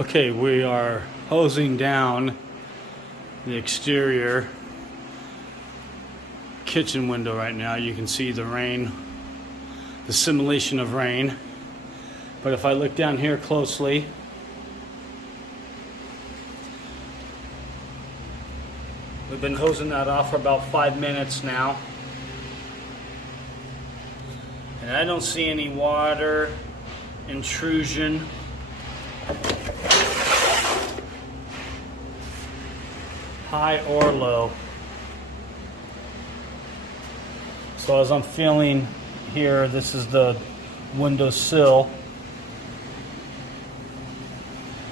Okay, we are hosing down the exterior kitchen window right now. You can see the rain, the simulation of rain. But if I look down here closely, we've been hosing that off for about 5 minutes now. And I don't see any water intrusion. High or low. So as I'm feeling here, this is the window sill.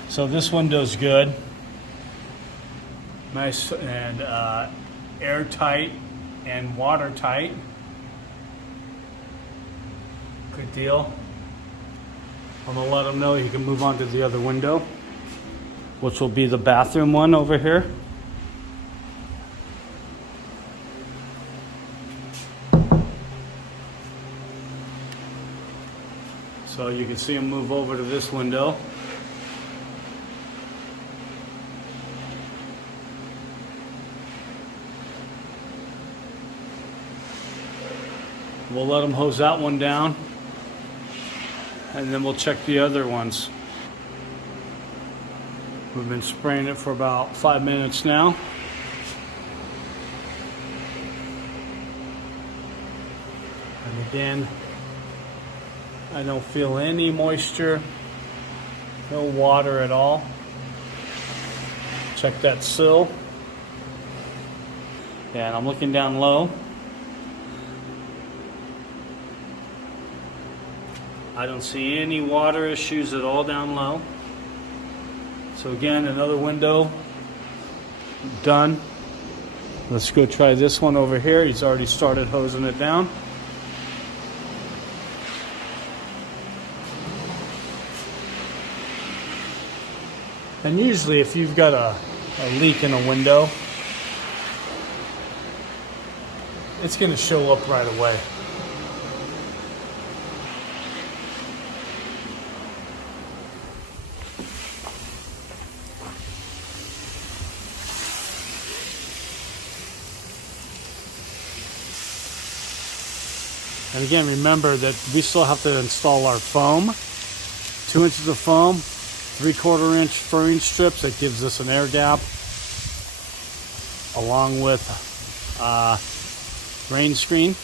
So this window's good. Nice and airtight and watertight. Good deal. I'm gonna let them know you can move on to the other window, which will be the bathroom one over here. So you can see them move over to this window. We'll let them hose that one down, and then we'll check the other ones. We've been spraying it for about 5 minutes now. And again, I don't feel any moisture, no water at all. Check that sill. And I'm looking down low. I don't see any water issues at all down low. So again, another window done. Let's go try this one over here. He's already started hosing it down. And usually if you've got a leak in a window, it's going to show up right away. And again, remember that we still have to install our foam. 2 inches of foam, 3/4 inch furring strips that gives us an air gap, along with rain screen,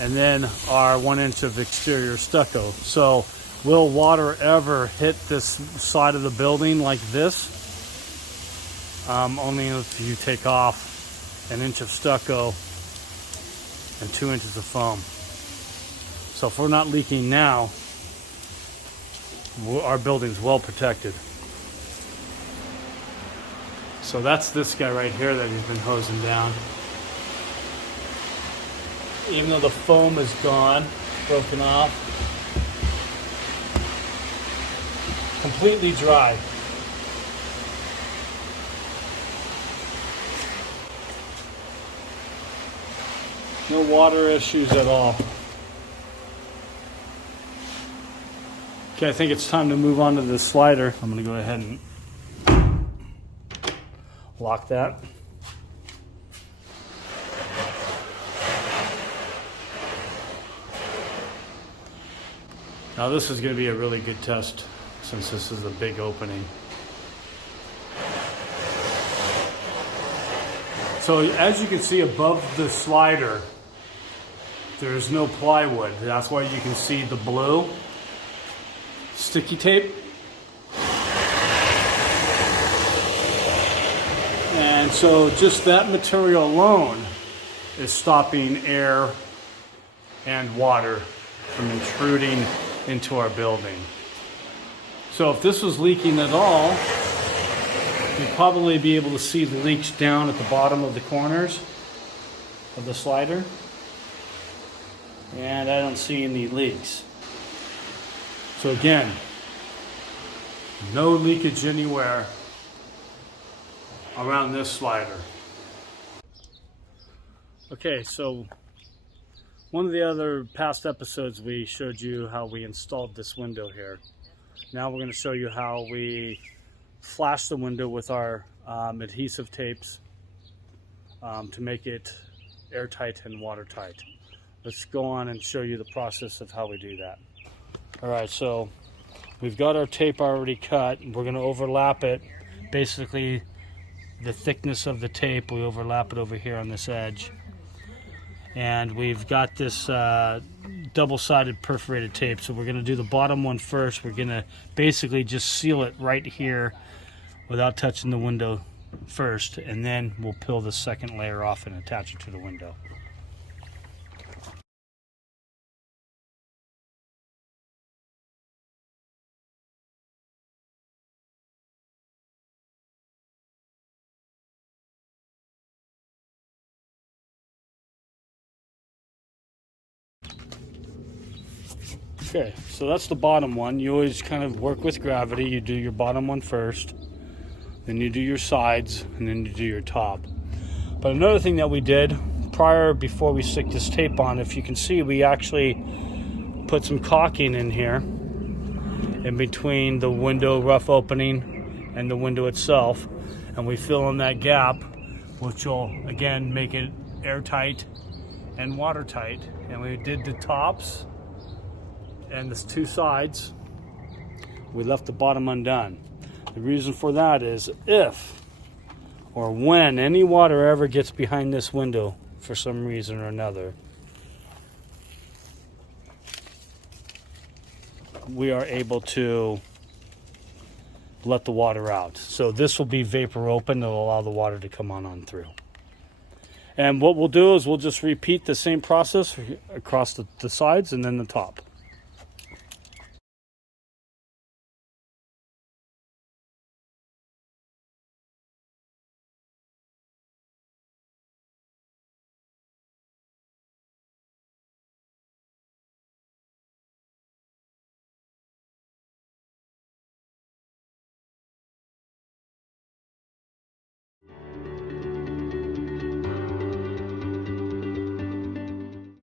and then our 1 inch of exterior stucco. So will water ever hit this side of the building like this? Only if you take off 1 inch of stucco and 2 inches of foam. So if we're not leaking now, our building's well protected. So that's this guy right here that he's been hosing down. Even though the foam is gone, broken off, completely dry. No water issues at all. Okay, I think it's time to move on to the slider. I'm going to go ahead and lock that. Now this is going to be a really good test since this is a big opening. So as you can see above the slider, there's no plywood. That's why you can see the blue sticky tape. And so just that material alone is stopping air and water from intruding into our building. So if this was leaking at all, you'd probably be able to see the leaks down at the bottom of the corners of the slider. And I don't see any leaks. So again, no leakage anywhere around this slider. Okay, so one of the other past episodes we showed you how we installed this window here. Now we're going to show you how we flash the window with our adhesive tapes to make it airtight and watertight. Let's go on and show you the process of how we do that. All right, so we've got our tape already cut. We're going to overlap it. Basically, the thickness of the tape, we overlap it over here on this edge. And we've got this double-sided perforated tape, so we're going to do the bottom one first. We're going to basically just seal it right here without touching the window first, and then we'll peel the second layer off and attach it to the window. Okay, so that's the bottom one. You always kind of work with gravity. You do your bottom one first, then you do your sides, and then you do your top. But another thing that we did before we stick this tape on, if you can see, we actually put some caulking in here in between the window rough opening and the window itself, and we fill in that gap, which will again make it airtight and watertight. And we did the tops and the two sides. We left the bottom undone. The reason for that is if or when any water ever gets behind this window for some reason or another, we are able to let the water out. So this will be vapor open. It'll allow the water to come on through. And what we'll do is we'll just repeat the same process across the sides and then the top.